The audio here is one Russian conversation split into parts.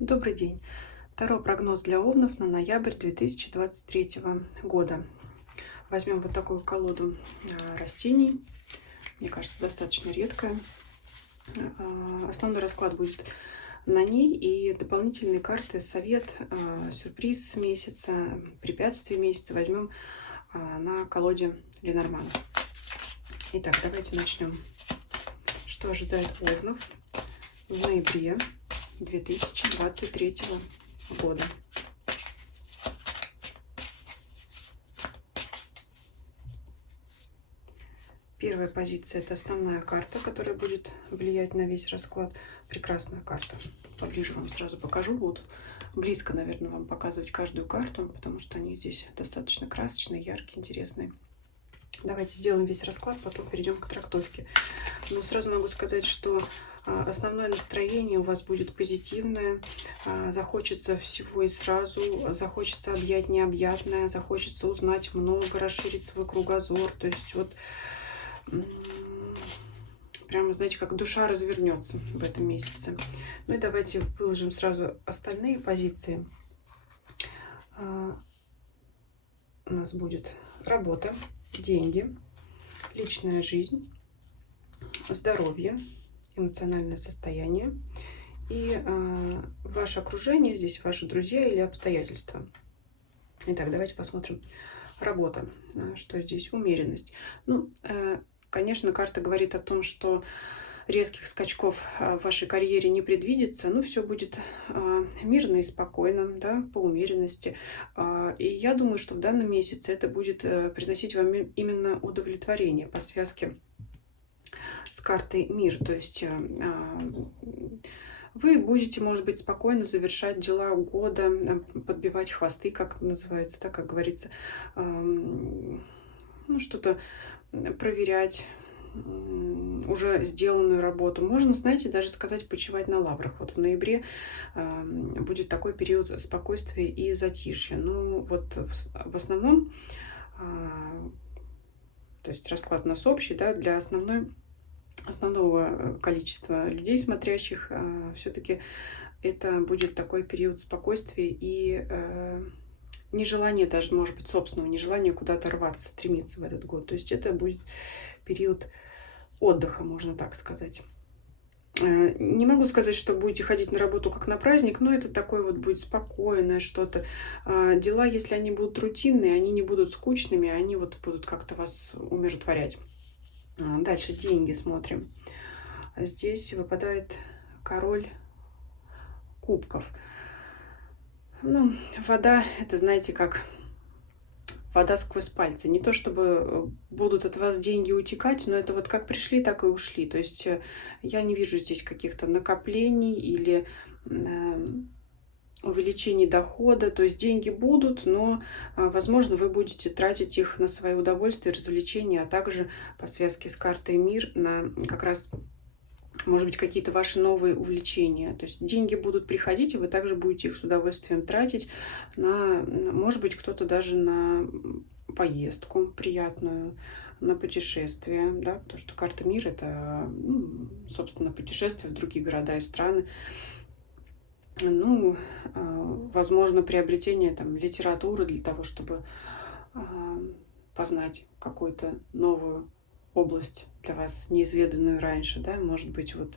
Добрый день. Таро прогноз для овнов на ноябрь 2023 года. Возьмем вот такую колоду растений. Мне кажется, достаточно редкая. Основной расклад будет на ней и дополнительные карты, совет, сюрприз месяца, препятствие месяца возьмем на колоде Ленормана. Итак, давайте начнем. Что ожидает овнов в ноябре 2023 года? Первая позиция — это основная карта, которая будет влиять на весь расклад. Прекрасная карта. Поближе вам сразу покажу. Вот близко, наверное, вам показывать каждую карту, потому что они здесь достаточно красочные, яркие, интересные. Давайте сделаем весь расклад, потом перейдем к трактовке. Но сразу могу сказать, что основное настроение у вас будет позитивное. Захочется всего и сразу, захочется объять необъятное, захочется узнать много, расширить свой кругозор. То есть вот прямо, знаете, как душа развернется в этом месяце. Ну и давайте выложим сразу остальные позиции. У нас будет работа, деньги, личная жизнь, здоровье, эмоциональное состояние и ваше окружение, здесь ваши друзья или обстоятельства. Итак, давайте посмотрим. Работа. Что здесь? Умеренность. Ну, конечно, карта говорит о том, что резких скачков в вашей карьере не предвидится, но все будет мирно и спокойно, да, по умеренности. И я думаю, что в данном месяце это будет приносить вам именно удовлетворение по связке с картой мир. То есть вы будете, может быть, спокойно завершать дела года, подбивать хвосты, как называется, так как говорится, ну, что-то проверять, уже сделанную работу. Можно, знаете, даже сказать, почивать на лаврах. Вот в ноябре будет такой период спокойствия и затишья. Ну, вот в основном, то есть расклад у нас общий, да, для основного количества людей, смотрящих, все-таки это будет такой период спокойствия и нежелание даже, может быть, собственного нежелания куда-то рваться, стремиться в этот год. То есть это будет период отдыха, можно так сказать. Не могу сказать, что будете ходить на работу как на праздник, но это такое вот будет спокойное что-то. Дела, если они будут рутинные, они не будут скучными, они вот будут как-то вас умиротворять. Дальше деньги смотрим. Здесь выпадает король кубков. Ну, вода, это, знаете, как вода сквозь пальцы. Не то чтобы будут от вас деньги утекать, но это вот как пришли, так и ушли. То есть я не вижу здесь каких-то накоплений или увеличений дохода. То есть деньги будут, но, возможно, вы будете тратить их на свои удовольствия, развлечения, а также по связке с картой мир на как раз, может быть, какие-то ваши новые увлечения. То есть деньги будут приходить, и вы также будете их с удовольствием тратить на, может быть, кто-то даже на поездку приятную, на путешествие, да, потому что карта мир — это, ну, собственно, путешествия в другие города и страны. Ну, возможно, приобретение там литературы для того, чтобы познать какую-то новую область для вас, неизведанную раньше, да, может быть, вот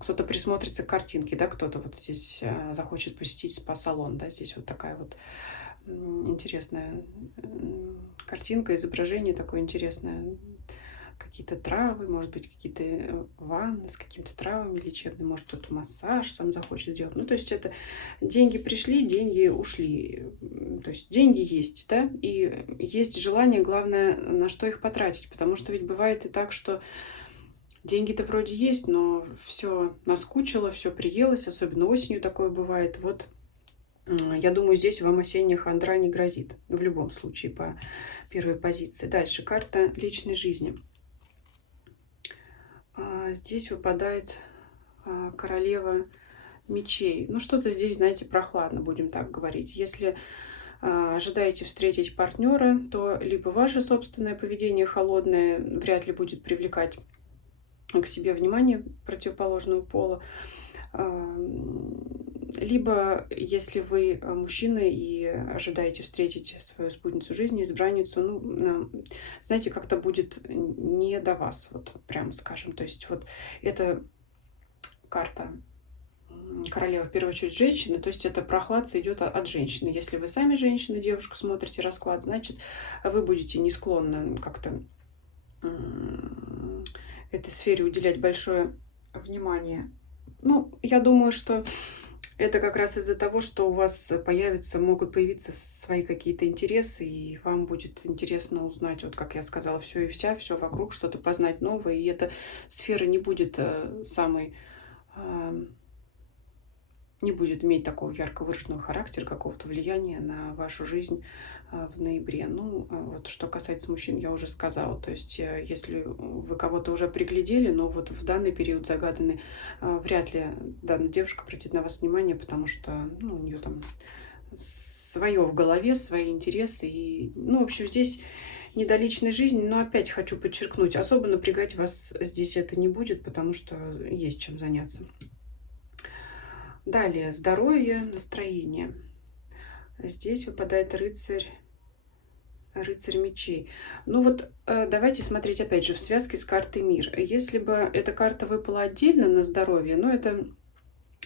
кто-то присмотрится к картинке, да, кто-то вот здесь захочет посетить спа-салон, да, здесь вот такая вот интересная картинка, изображение такое интересное, какие-то травы, может быть, какие-то ванны с какими-то травами лечебными, может, кто-то массаж сам захочет сделать. Ну, то есть это деньги пришли, деньги ушли. То есть деньги есть, да, и есть желание, главное, на что их потратить. Потому что ведь бывает и так, что деньги-то вроде есть, но все наскучило, все приелось, особенно осенью такое бывает. Вот я думаю, здесь вам осенняя хандра не грозит. В любом случае, по первой позиции. Дальше карта личной жизни. Здесь выпадает королева мечей. Ну, что-то здесь, знаете, прохладно, будем так говорить. Если ожидаете встретить партнера, то либо ваше собственное поведение холодное вряд ли будет привлекать к себе внимание противоположного пола, Либо, если вы мужчина и ожидаете встретить свою спутницу жизни, избранницу, знаете, как-то будет не до вас, вот прям скажем. То есть вот эта карта королева, в первую очередь, женщины, то есть это прохладца идет от женщины. Если вы сами женщина, девушка, смотрите расклад, значит, вы будете не склонны как-то этой сфере уделять большое внимание. Я думаю, что это как раз из-за того, что у вас могут появиться свои какие-то интересы, и вам будет интересно узнать, вот как я сказала, все и вся, все вокруг, что-то познать новое, и эта сфера не будет не будет иметь такого ярко выраженного характера, какого-то влияния на вашу жизнь в ноябре. Вот что касается мужчин, я уже сказала. То есть, если вы кого-то уже приглядели, но вот в данный период загаданы, вряд ли данная девушка обратит на вас внимание, потому что у нее там свое в голове, свои интересы. И, в общем, здесь не до личной жизни, но опять хочу подчеркнуть, особо напрягать вас здесь это не будет, потому что есть чем заняться. Далее, здоровье, настроение. Здесь выпадает рыцарь мечей. Давайте смотреть опять же в связке с картой мир. Если бы эта карта выпала отдельно на здоровье, это,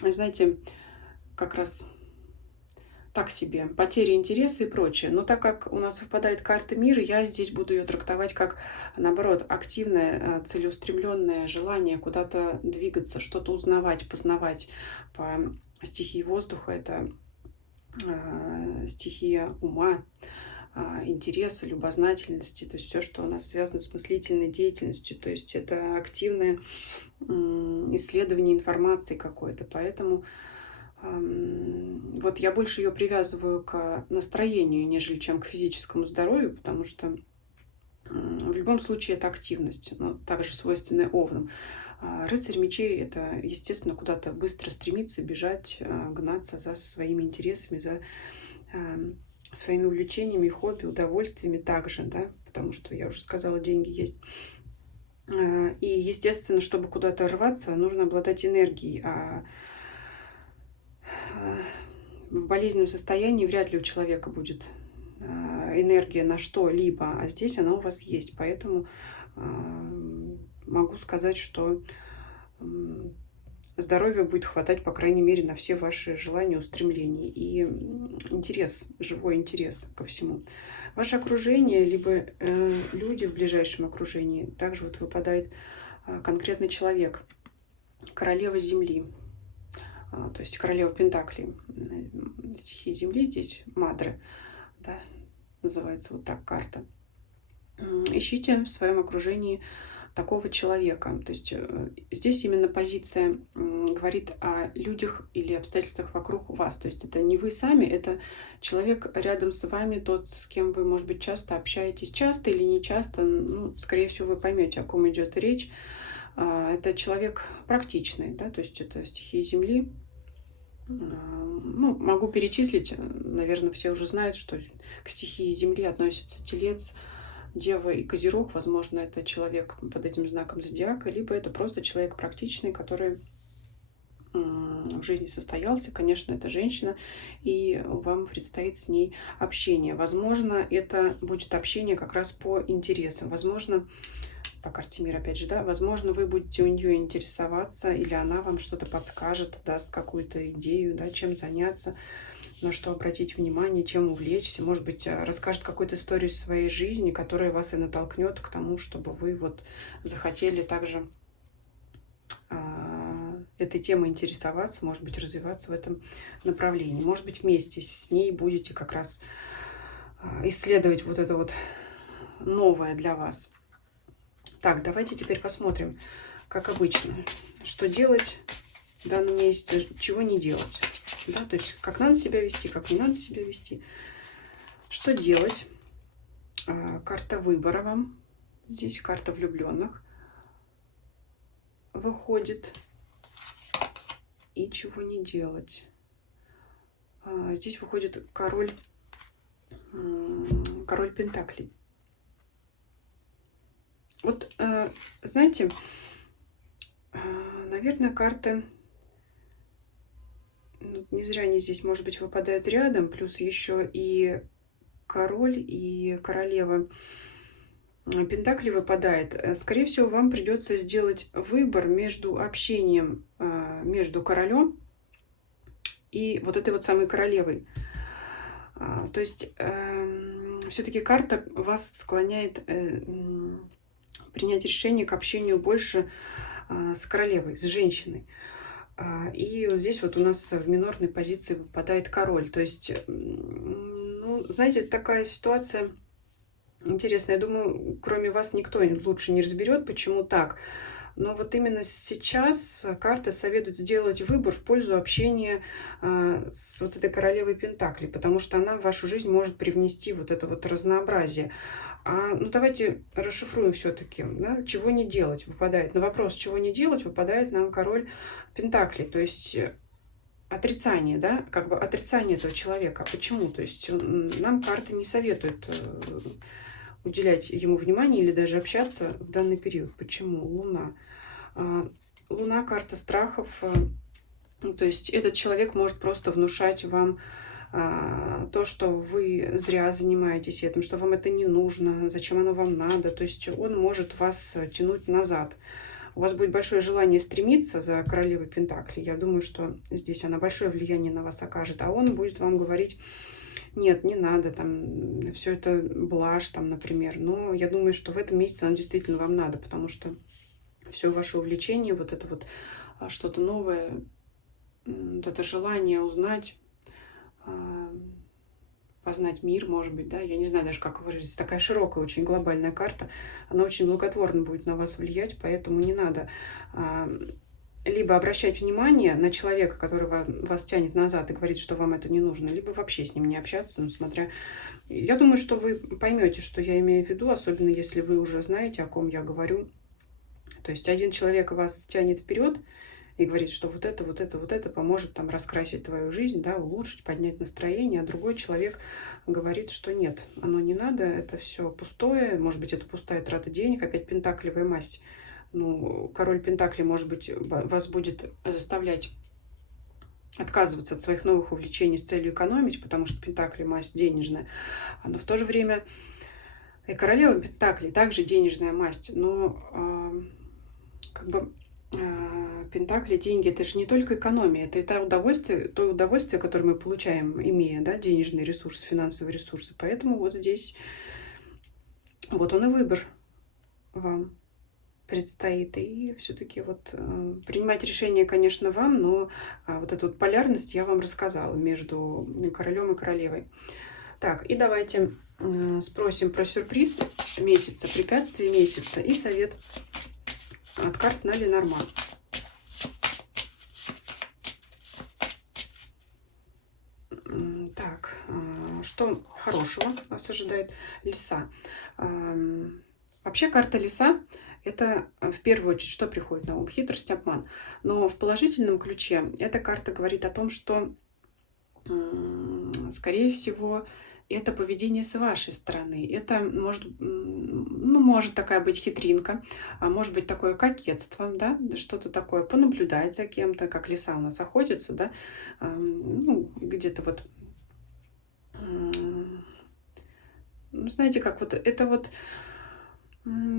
знаете, как раз так себе, потери интереса и прочее. Но так как у нас выпадает карта мира, я здесь буду ее трактовать как, наоборот, активное, целеустремленное желание куда-то двигаться, что-то узнавать, познавать. По стихии воздуха это стихия ума, интереса, любознательности, то есть все, что у нас связано с мыслительной деятельностью, то есть это активное исследование информации какой-то. Поэтому вот я больше ее привязываю к настроению, нежели чем к физическому здоровью, потому что в любом случае это активность, но также свойственная овнам. Рыцарь мечей — это, естественно, куда-то быстро стремиться, бежать, гнаться за своими интересами, за своими увлечениями, хобби, удовольствиями также, да, потому что, я уже сказала, деньги есть. И, естественно, чтобы куда-то рваться, нужно обладать энергией, в болезненном состоянии вряд ли у человека будет энергия на что-либо, а здесь она у вас есть. Поэтому могу сказать, что здоровья будет хватать, по крайней мере, на все ваши желания, устремления и живой интерес ко всему. Ваше окружение, либо люди в ближайшем окружении, также вот выпадает конкретный человек, королева Земли. То есть королева Пентаклей, стихия Земли, здесь Мадре, да, называется вот так карта. Ищите в своем окружении такого человека. То есть здесь именно позиция говорит о людях или обстоятельствах вокруг вас. То есть это не вы сами, это человек рядом с вами, тот, с кем вы, может быть, часто общаетесь. Часто или не часто, скорее всего, вы поймете, о ком идет речь. Это человек практичный, да, то есть это стихия Земли. Могу перечислить, наверное, все уже знают, что к стихии Земли относится Телец, Дева и Козерог. Возможно, это человек под этим знаком зодиака, либо это просто человек практичный, который в жизни состоялся. Конечно, это женщина, и вам предстоит с ней общение. Возможно, это будет общение как раз по интересам. Возможно, по карте мира, опять же, да, возможно, вы будете у нее интересоваться, или она вам что-то подскажет, даст какую-то идею, да, чем заняться, на что обратить внимание, чем увлечься. Может быть, расскажет какую-то историю своей жизни, которая вас и натолкнет к тому, чтобы вы вот захотели также этой темой интересоваться, может быть, развиваться в этом направлении. Может быть, вместе с ней будете как раз исследовать вот это вот новое для вас. Так, давайте теперь посмотрим, как обычно, что делать в данном месяце, чего не делать. Да? То есть, как надо себя вести, как не надо себя вести. Что делать? Карта выбора вам. Здесь карта влюбленных выходит. И чего не делать. Здесь выходит король Пентаклей. Вот, знаете, наверное, карта, Вот не зря они здесь, может быть, выпадают рядом, плюс еще и король, и королева Пентакли выпадает. Скорее всего, вам придется сделать выбор между общением между королем и вот этой вот самой королевой. То есть все-таки карта вас склоняет принять решение к общению больше с королевой, с женщиной. И вот здесь вот у нас в минорной позиции выпадает король. То есть, ну, знаете, такая ситуация интересная. Я думаю, кроме вас никто лучше не разберет, почему так. Но вот именно сейчас карты советуют сделать выбор в пользу общения с вот этой королевой Пентаклей, потому что она в вашу жизнь может привнести вот это вот разнообразие. Ну, давайте расшифруем все-таки, да, чего не делать выпадает. На вопрос, чего не делать, выпадает нам король Пентаклей, то есть отрицание, да, как бы отрицание этого человека. Почему? То есть нам карты не советуют уделять ему внимание или даже общаться в данный период. Почему? Луна. Луна — карта страхов. То есть этот человек может просто внушать вам то, что вы зря занимаетесь этим, что вам это не нужно, зачем оно вам надо. То есть он может вас тянуть назад. У вас будет большое желание стремиться за королевой Пентаклей. Я думаю, что здесь она большое влияние на вас окажет. А он будет вам говорить: нет, не надо, там, все это блажь, там, например. Но я думаю, что в этом месяце оно действительно вам надо, потому что все ваше увлечение, вот это вот что-то новое, вот это желание узнать, познать мир, может быть, да, я не знаю даже, как выразить. Такая широкая, очень глобальная карта, она очень благотворно будет на вас влиять, поэтому не надо либо обращать внимание на человека, который вас тянет назад и говорит, что вам это не нужно, либо вообще с ним не общаться, ну, смотря... Я думаю, что вы поймете, что я имею в виду, особенно если вы уже знаете, о ком я говорю. То есть один человек вас тянет вперед и говорит, что вот это, вот это, вот это поможет там раскрасить твою жизнь, да, улучшить, поднять настроение, а другой человек говорит, что нет, оно не надо, это все пустое, может быть, это пустая трата денег, опять пентаклевая масть. Ну, король Пентакли, может быть, вас будет заставлять отказываться от своих новых увлечений с целью экономить, потому что Пентакли — масть денежная. Но в то же время и королева Пентакли также денежная масть. Но как бы Пентакли, деньги — это же не только экономия, это и то удовольствие, которое мы получаем, имея, да, денежные ресурсы, финансовые ресурсы. Поэтому вот здесь вот он и выбор вам предстоит. И все-таки вот принимать решение, конечно, вам, но вот эту вот полярность я вам рассказала между королем и королевой. Так, и давайте спросим про сюрприз месяца, препятствие месяца и совет от карт на Ленорман. Так, что хорошего вас ожидает? Лиса. Вообще карта лиса — это в первую очередь что приходит на ум? Хитрость, обман. Но в положительном ключе эта карта говорит о том, что, скорее всего, это поведение с вашей стороны. Это может, ну, может такая быть хитринка, а может быть такое кокетство, да, что-то такое, понаблюдать за кем-то, как лиса у нас охотится, да, ну, где-то вот, ну, знаете, как вот это вот,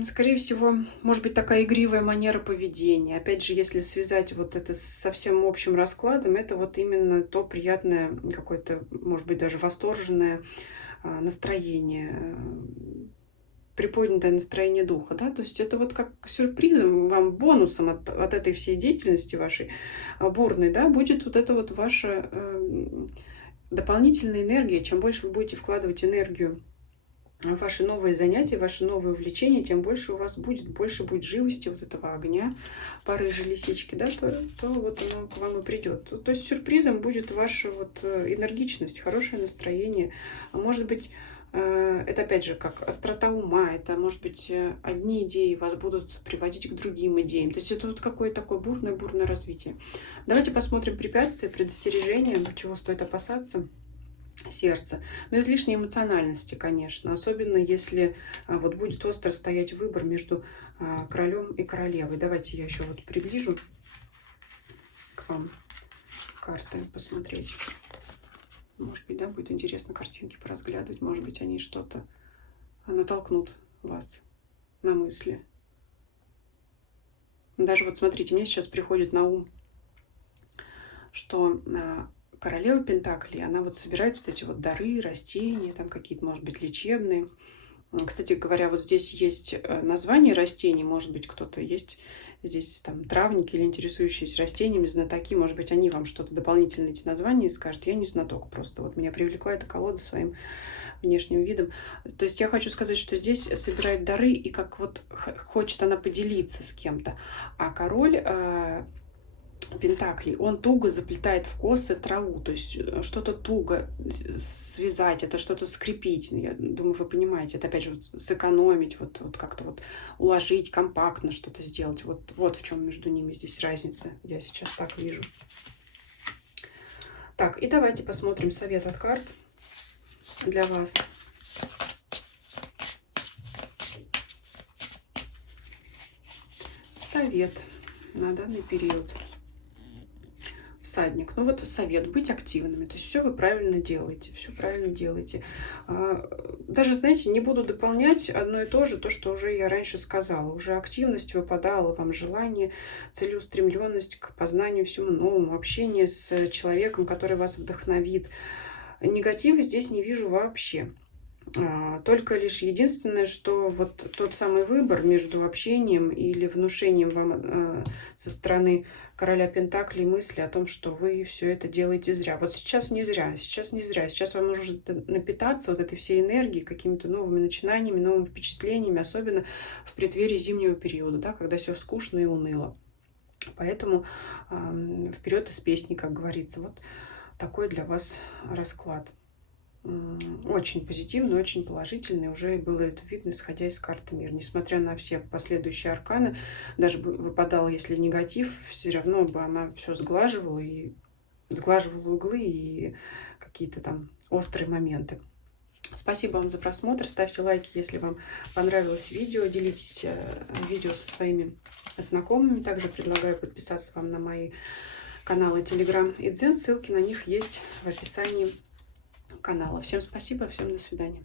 скорее всего, может быть такая игривая манера поведения. Опять же, если связать вот это со всем общим раскладом, это вот именно то приятное, какое-то, может быть, даже восторженное настроение, приподнятое настроение духа, да, то есть это вот как сюрпризом, вам бонусом от этой всей деятельности вашей бурной, да, будет вот это вот ваша дополнительная энергия. Чем больше вы будете вкладывать энергию ваши новые занятия, ваши новые увлечения, тем больше у вас будет, больше будет живости, вот этого огня, пары же лисички, да, то вот оно к вам и придет. То есть сюрпризом будет ваша вот энергичность, хорошее настроение. А может быть, это опять же как острота ума, это может быть одни идеи вас будут приводить к другим идеям. То есть это вот какое-то такое бурное развитие. Давайте посмотрим препятствия, предостережения, чего стоит опасаться. Сердце. Но излишней эмоциональности, конечно. Особенно если вот будет остро стоять выбор между королем и королевой. Давайте я еще вот приближу к вам. карты посмотреть. Может быть, да, будет интересно картинки поразглядывать. Может быть, они что-то натолкнут вас на мысли. Даже вот смотрите, мне сейчас приходит на ум, что королева Пентаклей, она вот собирает вот эти вот дары, растения, там какие-то, может быть, лечебные. Кстати говоря, вот здесь есть название растений, может быть, кто-то есть здесь там травники или интересующиеся растениями, знатоки, может быть, они вам что-то дополнительно эти названия скажут. Я не знаток просто. Вот меня привлекла эта колода своим внешним видом. То есть я хочу сказать, что здесь собирает дары, и как вот хочет она поделиться с кем-то. А король Пентаклей, он туго заплетает в косы траву, то есть что-то туго связать, это что-то скрепить. Я думаю, вы понимаете, это опять же вот сэкономить, вот как-то вот уложить, компактно что-то сделать. Вот в чем между ними здесь разница, я сейчас так вижу. Так, и давайте посмотрим совет от карт для вас. Совет на данный период. Всадник. Ну вот совет, быть активными. То есть все вы правильно делаете, все правильно делаете. Даже, знаете, не буду дополнять одно и то же, то, что уже я раньше сказала. Уже активность выпадала, вам желание, целеустремленность к познанию всему новому, общение с человеком, который вас вдохновит. Негатива здесь не вижу вообще. Только лишь единственное, что вот тот самый выбор между общением или внушением вам со стороны короля Пентаклей мысли о том, что вы все это делаете зря. Вот сейчас не зря, сейчас не зря. Сейчас вам нужно напитаться вот этой всей энергией, какими-то новыми начинаниями, новыми впечатлениями, особенно в преддверии зимнего периода, да, когда все скучно и уныло. Поэтому вперед из песни, как говорится. Вот такой для вас расклад. Очень позитивный, очень положительный. Уже было это видно, исходя из карты мира. Несмотря на все последующие арканы, даже бы выпадал, если негатив, все равно бы она все сглаживала и сглаживала углы и какие-то там острые моменты. Спасибо вам за просмотр. Ставьте лайки, если вам понравилось видео. Делитесь видео со своими знакомыми. Также предлагаю подписаться вам на мои каналы Telegram и Дзен. Ссылки на них есть в описании канала. Всем спасибо, всем до свидания.